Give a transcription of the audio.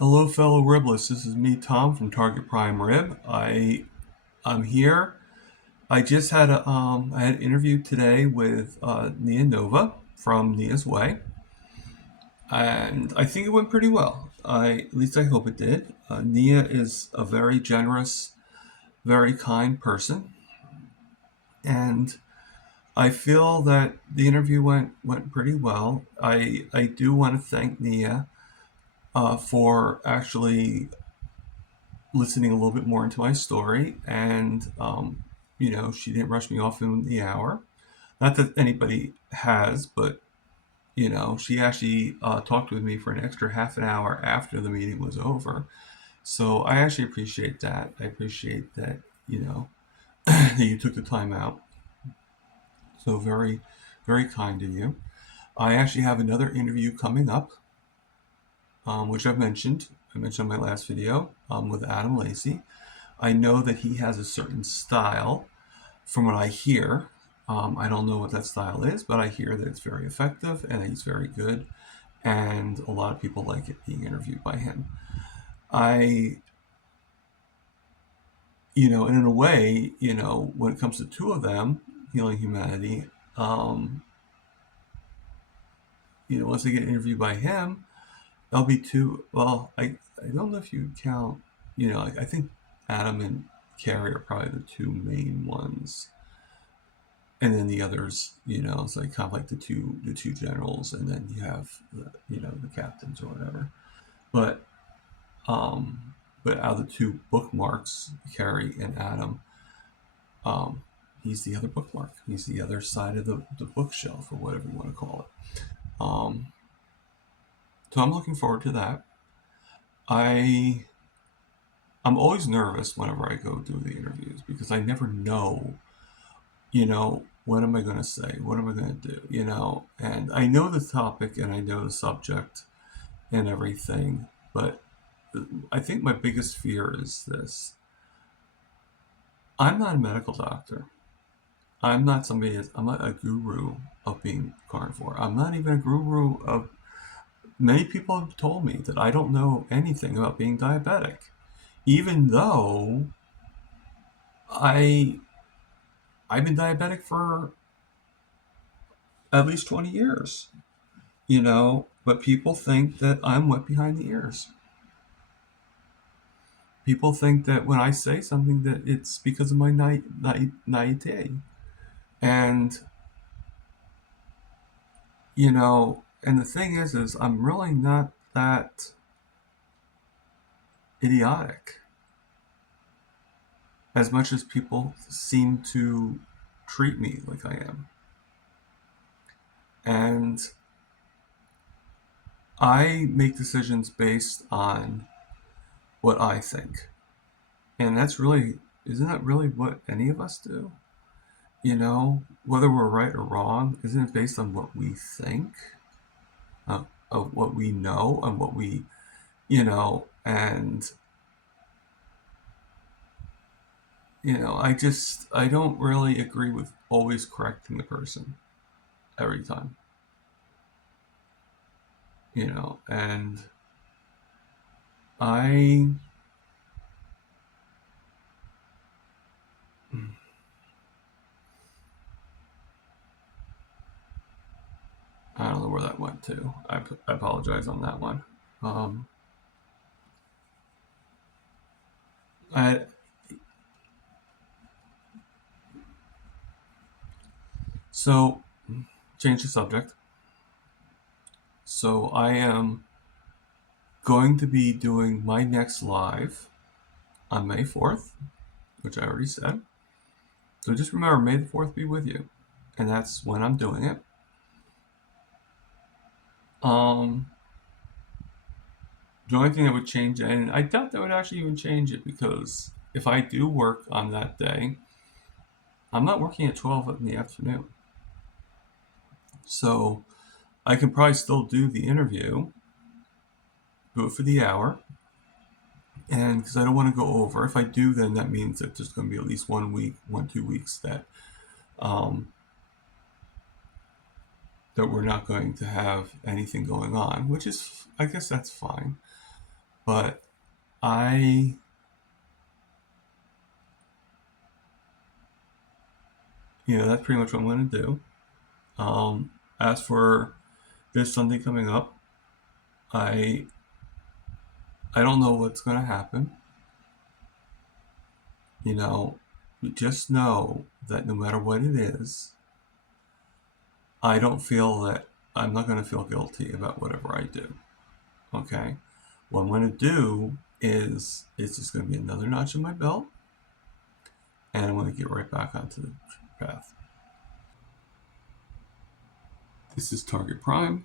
Hello, fellow riblets. This is me, Tom from Target Prime Rib. I'm here. I just had I had an interview today with Neah from Neah's Way, and I think it went pretty well. At least I hope it did. Neah is a very generous, very kind person, and I feel that the interview went pretty well. I do want to thank Neah for actually listening a little bit more into my story, and she didn't rush me off in the hour. Not that anybody has, but she actually talked with me for an extra half an hour after the meeting was over. So I actually appreciate that. I appreciate that that you took the time out. So very, very kind of you. I actually have another interview coming up, which I've mentioned. I mentioned in my last video with Adam Lacey. I know that he has a certain style from what I hear. I don't know what that style is, but I hear that it's very effective and he's very good, and a lot of people like it being interviewed by him. I, and in a way, when it comes to two of them, Healing Humanity, once they get interviewed by him, they'll be two. Well, I don't know if you count, I think Adam and Carrie are probably the two main ones, and then the others, it's like kind of like the two generals, and then you have the captains or whatever. But out of the two bookmarks, Carrie and Adam, he's the other bookmark. He's the other side of the bookshelf, or whatever you want to call it. So I'm looking forward to that. I I'm always nervous whenever I go do the interviews because I never know, what am I going to say? What am I going to do? And I know the topic and I know the subject and everything, but I think my biggest fear is this. I'm not a medical doctor. I'm not a guru of being carnivore. I'm not even a guru of, many people have told me that I don't know anything about being diabetic, even though I I've been diabetic for at least 20 years, but people think that I'm wet behind the ears. People think that when I say something that it's because of my naivete. And, and the thing is I'm really not that idiotic as much as people seem to treat me like I am. And I make decisions based on what I think. And isn't that really what any of us do? Whether we're right or wrong, isn't it based on what we think, of what we know, and what we, and, I don't really agree with always correcting the person every time, and I, I don't know where that went to. I apologize on that one. Um, I, so, change the subject. So I am going to be doing my next live on May 4th, which I already said. So just remember, May the 4th be with you. And that's when I'm doing it. Um, the only thing that would change it, and I doubt that would actually even change it, because if I do work on that day, I'm not working at 12 in the afternoon. So I can probably still do the interview, do it for the hour, and because I don't want to go over. If I do, then that means that there's going to be at least 2 weeks that um, that we're not going to have anything going on, which is, I guess that's fine. But I, that's pretty much what I'm going to do. As for this Sunday coming up, I I don't know what's going to happen. You know, you just know that no matter what it is, I don't feel that I'm not going to feel guilty about whatever I do. Okay? What I'm going to do is it's just going to be another notch in my belt, and I'm going to get right back onto the path. This is Target Prime.